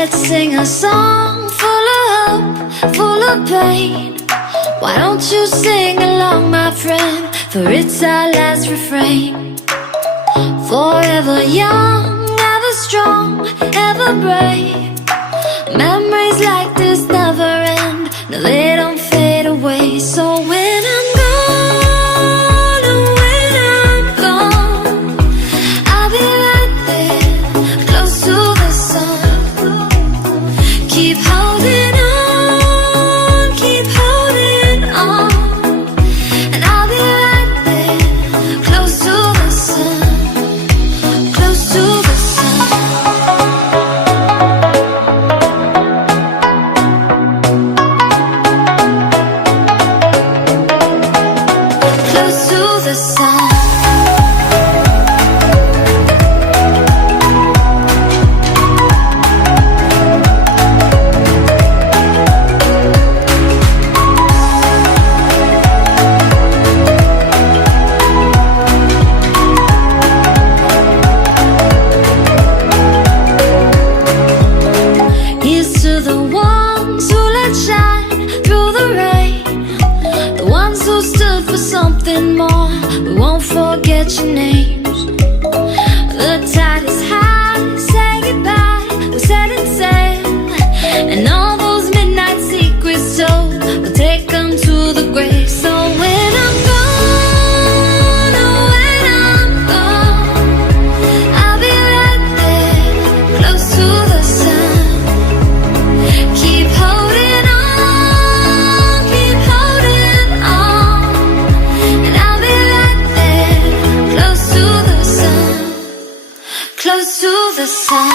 Let's sing a song full of hope, full of pain. Why don't you sing along, my friend, for it's our last refrain. Forever young, ever strong, ever brave. Memories like this never end, no, they don't fade away. So when I'm gone, oh, when I'm gone, I'll be right there, close to the sun. Keep holding on, keep holding on, and I'll be right there, close to the sun, close to the sun. Close to the sun. Here's to the ones who let shine through the rain, the ones who stood for something more. We won't forget your names. The tide is high, say goodbye, we're setting sail, and all those midnight secrets told, we'll take them to the grave. So when I'm gone, oh, when I'm gone, I'll be right there, close to the sun. Keep holding on, and I'll be right there, close to the sun, close to the sun.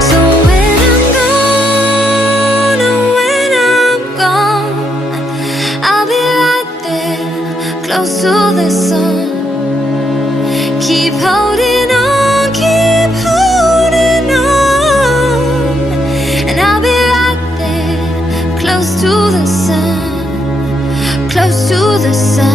So when I'm gone, oh, when I'm gone, I'll be right there, close to the sun. Keep holding on, and I'll be right there, close to the sun, close to the sun.